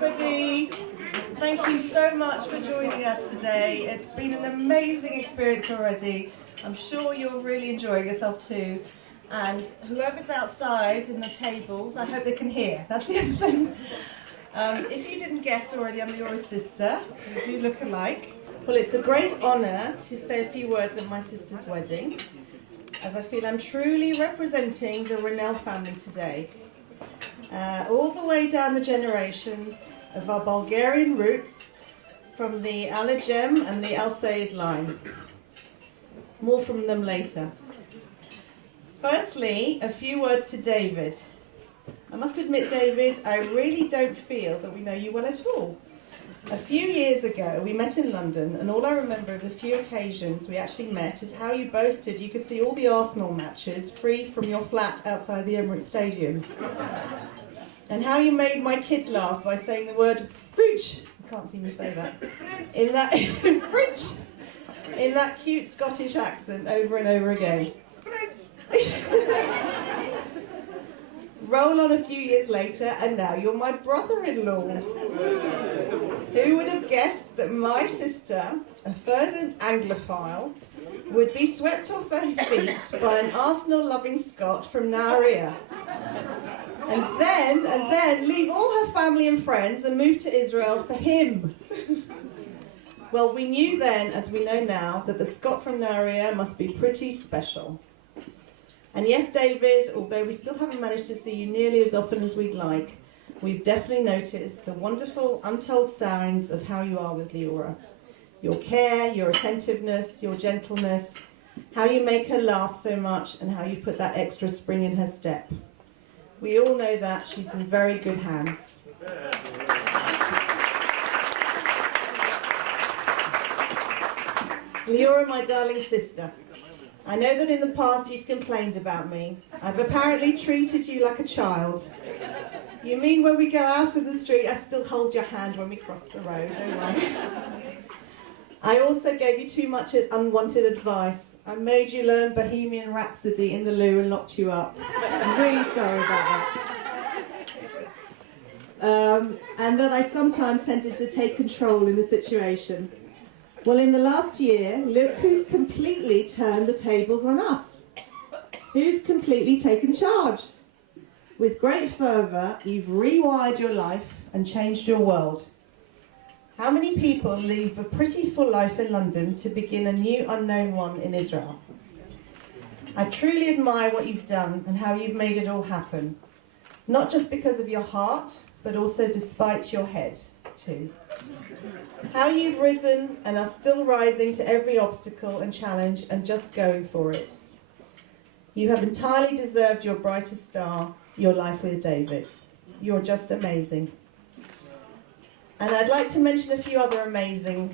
everybody. Thank you so much for joining us today. It's been an amazing experience already. I'm sure you're really enjoying yourself too. And whoever's outside in the tables, I hope they can hear. That's the other thing. If you didn't guess already, I'm Leora's sister. We do look alike. Well, it's a great honour to say a few words at my sister's wedding, as I feel I'm truly representing the Ronell family today. All the way down the generations of our Bulgarian roots from the Alajem and the Al Sayed line. More from them later. Firstly, a few words to David. I must admit, David, I really don't feel that we know you well at all. A few years ago, we met in London, and all I remember of the few occasions we actually met is how you boasted you could see all the Arsenal matches free from your flat outside the Emirates Stadium. And how you made my kids laugh by saying the word fridge. I can't seem to say that. In that fridge, in that cute Scottish accent over and over again. Roll on a few years later, and now you're my brother-in-law. Who would have guessed that my sister, a fervent Anglophile, would be swept off her feet by an Arsenal-loving Scot from Nauria, and then leave all her family and friends and move to Israel for him? Well, we knew then, as we know now, that the Scot from Nauria must be pretty special. And yes, David, although we still haven't managed to see you nearly as often as we'd like, we've definitely noticed the wonderful, untold signs of how you are with Leora. Your care, your attentiveness, your gentleness, how you make her laugh so much, and how you put that extra spring in her step. We all know that she's in very good hands. Leora, my darling sister, I know that in the past you've complained about me. I've apparently treated you like a child. You mean when we go out in the street, I still hold your hand when we cross the road, don't I? I also gave you too much unwanted advice. I made you learn Bohemian Rhapsody in the loo and locked you up. I'm really sorry about that. And that I sometimes tended to take control in the situation. Well, in the last year, look who's completely turned the tables on us. Who's completely taken charge. With great fervour, you've rewired your life and changed your world. How many people leave a pretty full life in London to begin a new unknown one in Israel? I truly admire what you've done and how you've made it all happen. Not just because of your heart, but also despite your head, too. How you've risen and are still rising to every obstacle and challenge and just going for it. You have entirely deserved your brightest star, your life with David. You're just amazing. And I'd like to mention a few other amazings.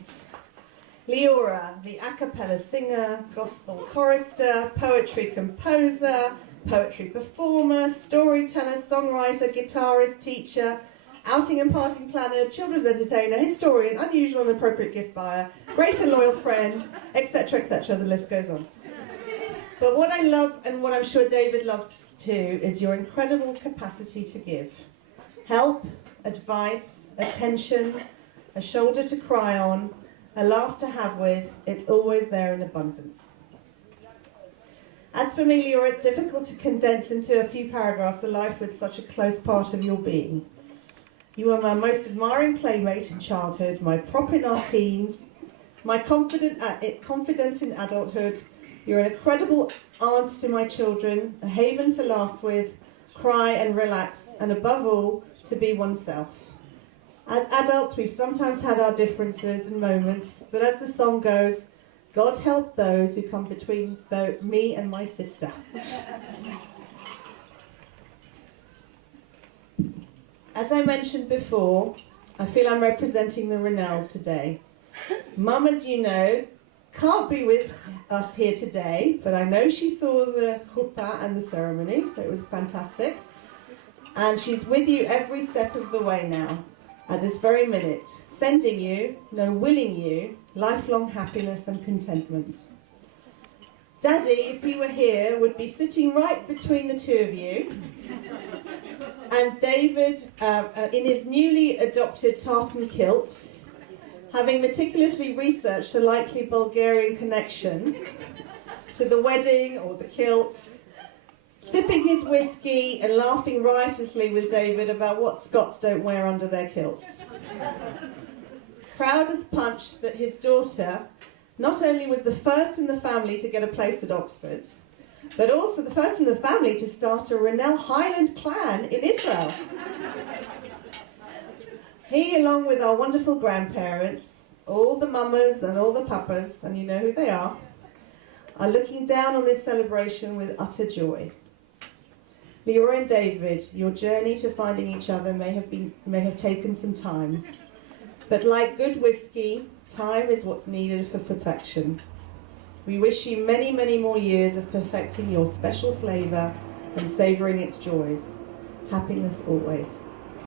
Leora, the a cappella singer, gospel chorister, poetry composer, poetry performer, storyteller, songwriter, guitarist, teacher, outing and parting planner, children's entertainer, historian, unusual and appropriate gift buyer, great and loyal friend, etc., etc. The list goes on. But what I love, and what I'm sure David loved too, is your incredible capacity to give. Help, advice, attention, a shoulder to cry on, a laugh to have with, it's always there in abundance. As for me, Leora, it's difficult to condense into a few paragraphs a life with such a close part of your being. You were my most admiring playmate in childhood, my prop in our teens, my confidant in adulthood. You're an incredible aunt to my children, a haven to laugh with, cry and relax, and above all, to be oneself. As adults, we've sometimes had our differences and moments, but as the song goes, God help those who come between me and my sister. As I mentioned before, I feel I'm representing the Ronells today. Mum, as you know, can't be with us here today, but I know she saw the chuppah and the ceremony, so it was fantastic. And she's with you every step of the way now, at this very minute, sending you, no, willing you, lifelong happiness and contentment. Daddy, if he were here, would be sitting right between the two of you, And David, in his newly adopted tartan kilt, having meticulously researched a likely Bulgarian connection to the wedding or the kilt, sipping his whiskey and laughing riotously with David about what Scots don't wear under their kilts. Proud as punch that his daughter not only was the first in the family to get a place at Oxford, but also the first in the family to start a Rennell Highland clan in Israel. He, along with our wonderful grandparents, all the mamas and all the papas, and you know who they are looking down on this celebration with utter joy. Leroy and David, your journey to finding each other may have taken some time, but like good whiskey, time is what's needed for perfection. We wish you many, many more years of perfecting your special flavour and savouring its joys. Happiness always.